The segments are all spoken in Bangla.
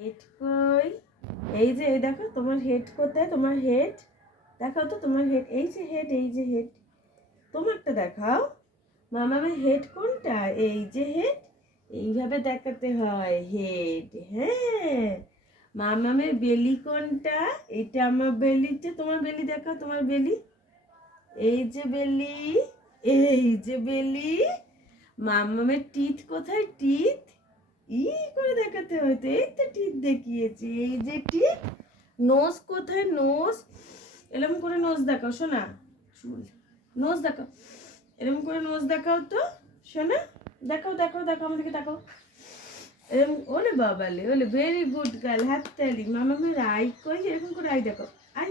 হেড কই? এই যে, এই দেখো, তোমার হেড কোথায়? তোমার হেড দেখাও তো তোমার হেড এই যে হেড এই যে হেড তোমারটা দেখাও। মামামের হেড কোনটা? এই যে হেড এইভাবে দেখাতে হয় হেড হ্যাঁ। মামামের বেলি কোনটা? এটা আমার বেলিতে তোমার বেলি দেখাও, তোমার বেলি এই যে বেলি এই যে বেলি মামামের টিথ কোথায়? টিথ ই করে দেখাতে হয়তো, এই তো টিথ দেখিয়েছি, এই যে টিথ নোজ কোথায় নোজ এরকম করে নোজ দেখাও, শোনা, চুল নোজ দেখাও এরকম করে নোজ দেখাও তো, শোনা, দেখাও দেখাও দেখাও আমাদেরকে দেখাও এরকম ওলে বাবালে ওলে ভেরি গুড গার্ল হাত তালি মামামের আই কই, এরকম করে আই দেখো আই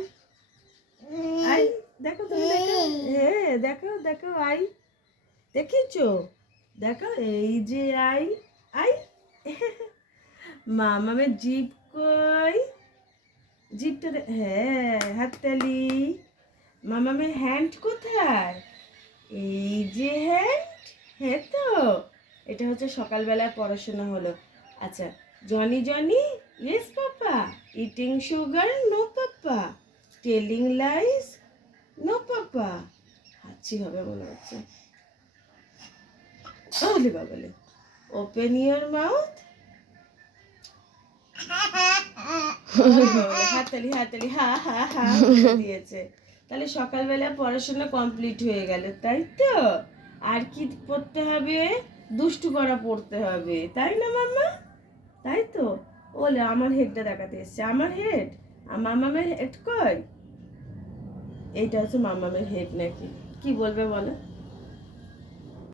আই দেখো তুমি দেখো হ্যাঁ দেখো দেখো আই দেখেছ দেখো এই যে আই আই মামামের জিপ কই? জিপটা হ্যাঁ হাততালি মামামের হ্যান্ড কোথায়? এই যে হ্যান্ড হ্যাঁ তো। এটা হচ্ছে সকালবেলায় পড়াশোনা হলো। আচ্ছা Johnny Johnny yes papa eating sugar no papa telling lies no papa হাঁচি হবে মনে হচ্ছে। ওলে বাবালে। ওপেন ইয়োর মাউথ হাততালি হাততালি, হা হা হা দিয়েছে। তাহলে সকালবেলা পড়াশোনা কমপ্লিট হয়ে গেল, তাই তো? আর কি পড়তে হবে? দুষ্টু করা পড়তে হবে, তাই না মাম্মা? তাই তো? ওলে, আমার হেডটা দেখাতে এসছে। আমার হেড মামামের হেড কই? এইটা হচ্ছে মামামের হেড নাকি? কি বলবে বলো?